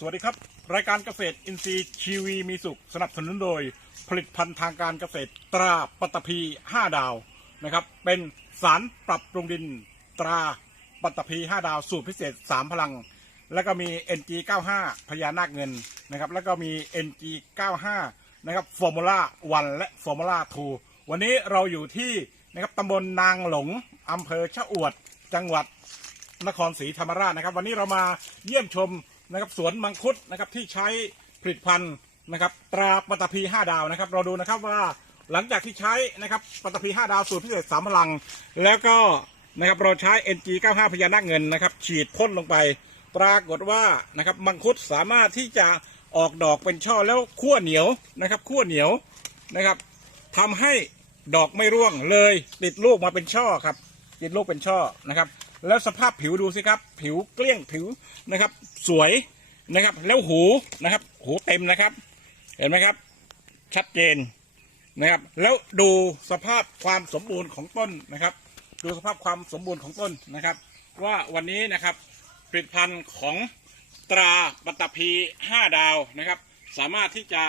สวัสดีครับ รายการเกษตรอินทรีย์ชีวีมีสุขสนับสนุนโดย ผลิตภัณฑ์ทางการเกษตรตราปัตตภี5 ดาวนะครับ เป็นสารปรับปรุงดินตราปัตตภี5 ดาว สูตรพิเศษ 3 พลัง แล้วก็มี NG 95 พญานาคเงินนะครับ แล้วก็มี NG 95 นะครับฟอร์มูล่า1และฟอร์มูล่า2วันนี้เราอยู่ที่นะครับตำบลนางหลงอำเภอชะอวด จังหวัดนครศรีธรรมราชนะครับ วันนี้เรามาเยี่ยมชม นะครับสวนมังคุดนะครับที่ใช้ผลิตภัณฑ์นะครับตราปัตตภี5ดาวนะครับ เราดูนะครับว่าหลังจากที่ใช้นะครับปัตตภี5ดาวสูตรพิเศษสามพลัง แล้วก็นะครับเราใช้ NG 95 พญานาคเงินนะครับ ฉีดพ่นลงไป ปรากฏว่านะครับมังคุดสามารถที่จะออกดอกเป็นช่อแล้วขั้วเหนียวนะครับขั้วเหนียวนะครับทำให้ดอกไม่ร่วงเลยติดลูกมาเป็นช่อครับติดลูกเป็นช่อนะครับ แล้วสภาพผิวดูสิครับ ผิวเกลี้ยงผิวนะครับ สวยนะครับ แล้วหูนะครับ หูเต็มนะครับ เห็นไหมครับ ชัดเจนนะครับ แล้วดูสภาพความสมบูรณ์ของต้นนะครับ ดูสภาพความสมบูรณ์ของต้นนะครับ ว่าวันนี้นะครับผลิตภัณฑ์ของตราปัตตภี5ดาวนะครับ สามารถที่จะ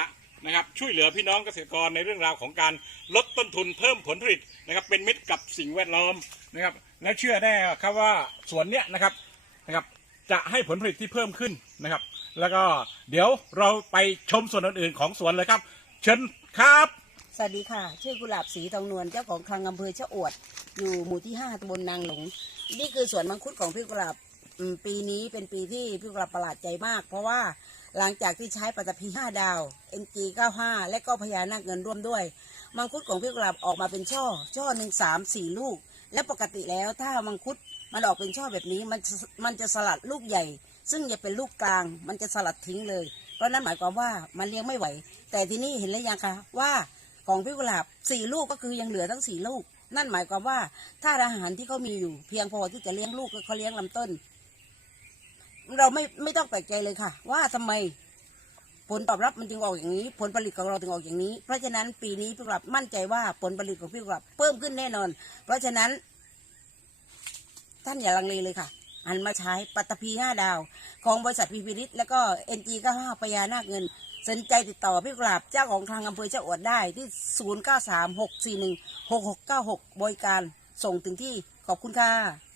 นะครับช่วยเหลือพี่น้องเกษตรกรในเรื่องราวของการลดต้นทุนเพิ่มผลผลิตนะครับเป็นมิตรกับสิ่งแวดล้อมนะครับแล้วเชื่อแน่ครับว่าสวนเนี้ยนะครับนะครับจะให้ผลผลิตที่เพิ่มขึ้นนะครับ แล้วก็เดี๋ยวเราไปชมส่วนอื่นๆของสวนเลยครับ เชิญครับ สวัสดีค่ะ ชื่อกุหลาบสีทองนวลเจ้าของคลังอำเภอชะอวด อยู่หมู่ที่ห้าตำบลนางหลง นี่คือสวนมังคุดของพี่กุหลาบ ปีนี้เป็นปีที่พี่กลาบประหลาดใจมาก เพราะว่าหลังจากที่ใช้ปัตตภี5ดาว NG 95 และก็พญานาคเงินร่วมด้วย มังคุดของพี่กลาบออกมาเป็นช่อ ช่อหนึ่งสามสี่ลูก และปกติแล้วถ้ามังคุดมันออกเป็นช่อแบบนี้มันมันจะสลัดลูกใหญ่ ซึ่งจะเป็นลูกกลาง มันจะสลัดทิ้งเลยเพราะนั้นหมายความว่ามันเลี้ยงไม่ไหว แต่ที่นี่เห็นแล้วยังคะว่าของพี่กุหลาบสี่ลูกก็คือยังเหลือทั้งสี่ลูก นั่นหมายความว่าถ้าอาหารที่เขามีอยู่เพียงพอที่จะเลี้ยงลูกเขาเลี้ยงลำต้น เราไม่ไม่ต้องแปลกใจเลยค่ะ ว่าทำไมผลตอบรับมันจึงออกอย่างนี้ ผลผลิตของเราถึงออกอย่างนี้ เพราะฉะนั้นปีนี้พี่กลาบมั่นใจว่าผลผลิตของพี่กลาบเพิ่มขึ้นแน่นอน เพราะฉะนั้น ท่านอย่าลังเลเลยค่ะหันมาใช้ปัตตภี5ดาว ของบริษัทพีพีริสแล้วก็เอ็นจีเก้าห้าพญานาคเงิน สนใจติดต่อพี่กลาบเจ้าของคลังอำเภอเจ้าอวดได้ที่0 9 3 6 4 1 6 6 9 6บริการส่งถึงที่ขอบคุณค่ะ